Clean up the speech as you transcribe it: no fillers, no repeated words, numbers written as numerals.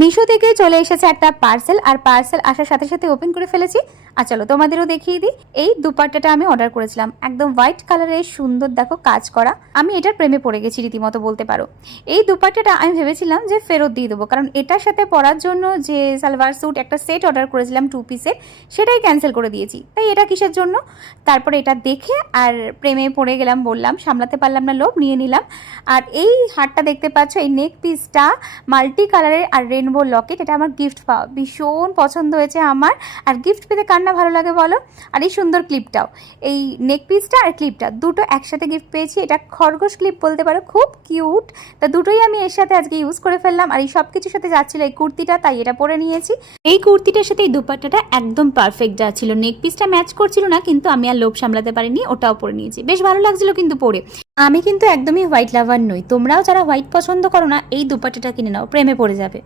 মিশো থেকে চলে এসেছে একটা পার্সেল, আর পার্সেল আসার সাথে সাথে ওপেন করে ফেলেছি। আর চলো তোমাদেরও দেখিয়ে দিই। এই দুপাট্টাটা আমি অর্ডার করেছিলাম, একদম হোয়াইট কালারের সুন্দর দেখো কাজ করা। আমি এটার প্রেমে পড়ে গেছি রীতিমতো বলতে পারো। এই দুপাট্টাটা আমি ভেবেছিলাম যে ফেরত দিয়ে দেবো, কারণ এটার সাথে পরার জন্য যে সালোয়ার স্যুট একটা সেট অর্ডার করেছিলাম 2 পিসের, সেটাই ক্যান্সেল করে দিয়েছি। তাই এটা কিসের জন্য? তারপরে এটা দেখে আর প্রেমে পড়ে গেলাম, বললাম সামলাতে পারলাম না, লোভ নিয়ে নিলাম। আর এই হারটা দেখতে পাচ্ছ, এই নেক পিসটা মাল্টি কালারের আর রেনবো লকেট, এটা আমার গিফট পাওয়া, ভীষণ পছন্দ হয়েছে আমার। আর গিফট পেতে কার না ভালো লাগে বলো। আর এই সুন্দর ক্লিপটাও, এই নেক পিসটা আর ক্লিপটা দুটো একসাথে গিফট পেয়েছি। এটা খরগোশ ক্লিপ বলতে পারো, খুব কিউট। তা দুটোই আমি এর সাথে আজকে ইউজ করে ফেললাম। আর এই সব কিছুর সাথে যাচ্ছিল এই কুর্তিটা, তাই এটা পরে নিয়েছি। এই কুর্তিটার সাথে এই দুপাট্টাটা একদম পারফেক্ট যাচ্ছিল। নেক পিসটা ম্যাচ করছিল না, কিন্তু আমি আর লোভ সামলাতে পারিনি, ওটাও পরে নিয়েছি। বেশ ভালো লাগছিল কিন্তু পরে। আমি কিন্তু একদমই হোয়াইট লাভার নই, তোমরাও যারা হোয়াইট পছন্দ করো না, এই দুপাট্টাটা কিনে নাও, প্রেমে পড়ে যাবে।